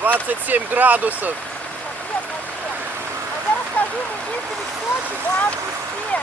27 градусов. Нет, нет. А я расскажу, мы ездили в Сочи в августе.